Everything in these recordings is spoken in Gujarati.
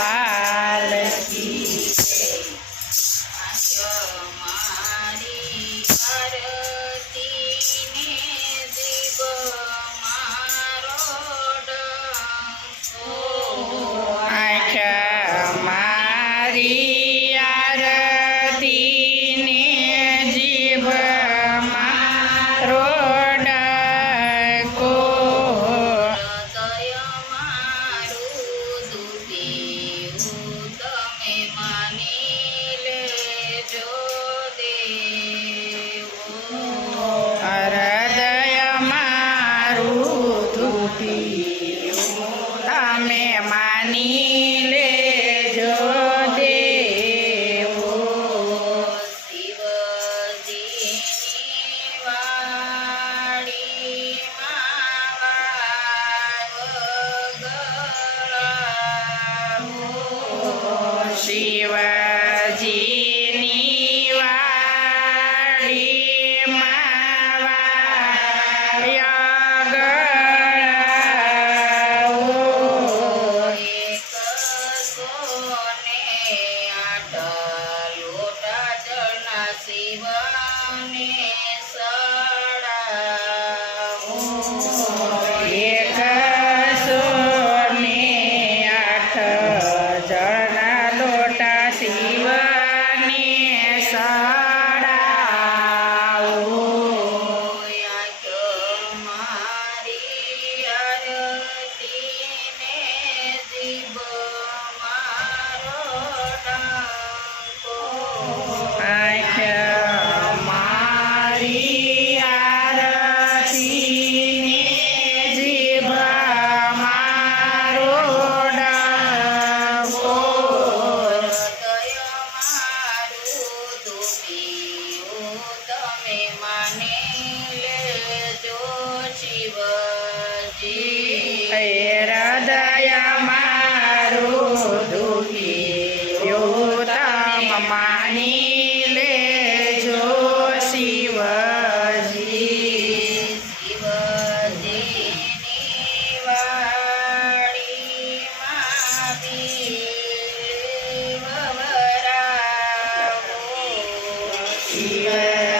લાલ કી તમે માની લેજો દેવો શિવજીની વાડીમાં શિવજીની હૃદય મારું દુખી તમે માની લેજો શિવજી શિવજીની વાડીમાં બિલ વવરાવો શિવજીની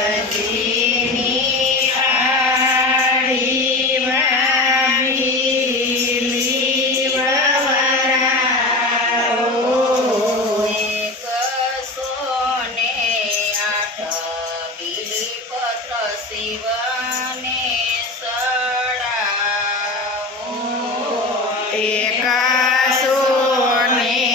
વાડીમાં બિલ વવરાવો શિવને સડાવો 100 ને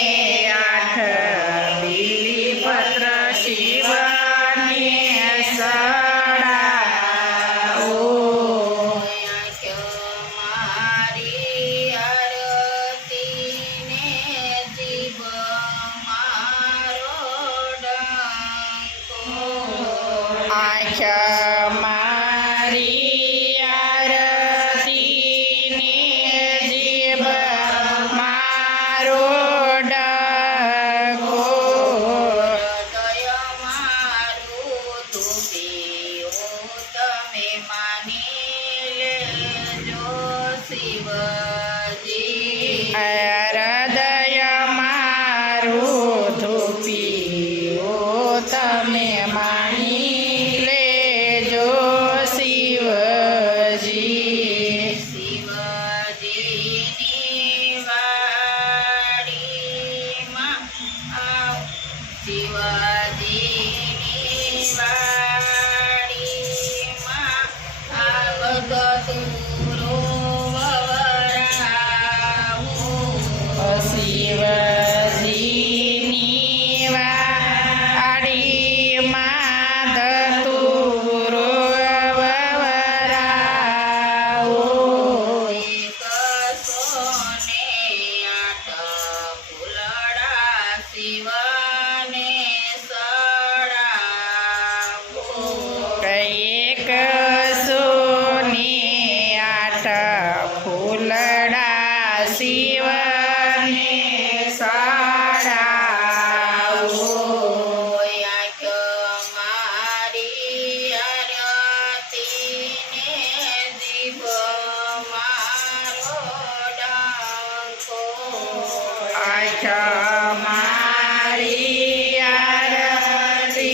મારી આરતીને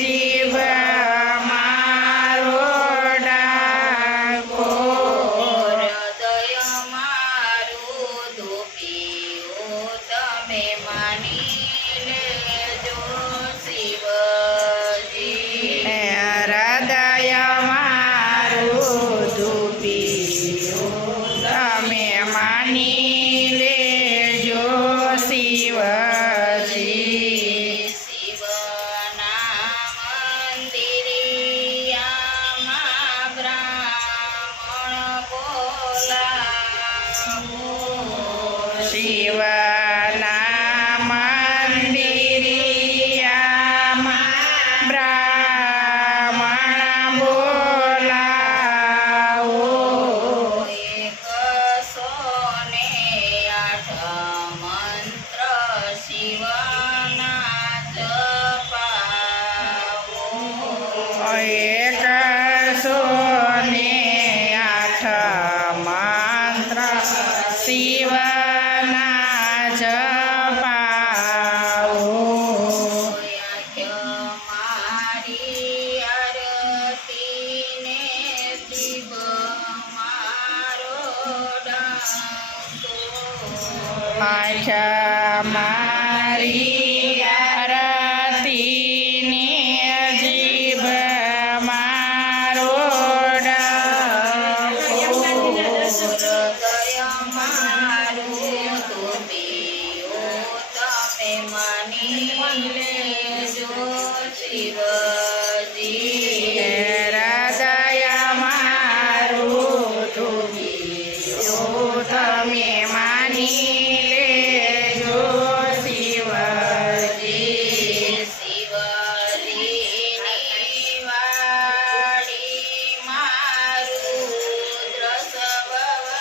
જીવ મારો ડાકો હૃદય મારું ધૂપ્યું તમે માની લેજો શિવજી હૃદય મારું ધૂપ્યું તમે માની લેજો શિવજી શિવના મંદિરિયામાં બ્રાહ્મણ બોલાવો શિવના મંદિરિયામાં બ્રાહ્મણ બોલાવો 108 મંત્ર શિવના જપાવો 108 મંત્ર શિવના જપાવો મારી આરતીને જીવ મારો ડાકો મારી આરતીને જીવ મારો ડાકો હૃદય મારું ધૂપ્યું તમે માની લેજો શિવજી હૃદય મારું ધૂપ્યું તમે માની લેજો શિવજી શિવજીની વાડી મારું દ્રસવરાવો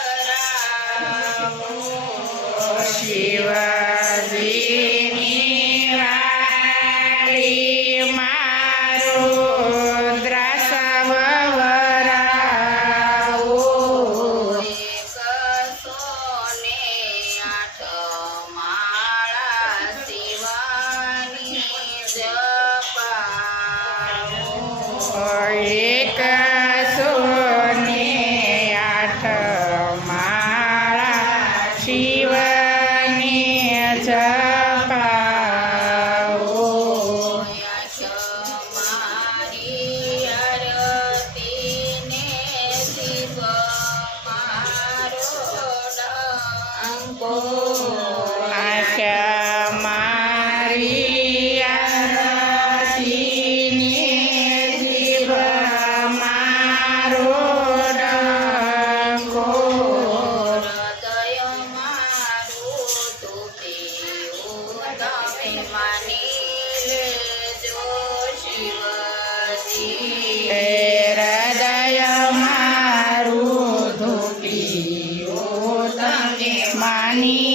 શિવજીની વાડી મારું દ્રસવરાવો 108 માળા શિવાની જપાવો 108 માળા શિવની જપાવો મારી આરતીને શિવ મારો ડાકો મારી આરતીને જીવ મારો ડાકો હૃદય મારું ધૂપ્યું તમે માની લેજો શિવજી હૃદય મારું ધૂપ્યું તમે માની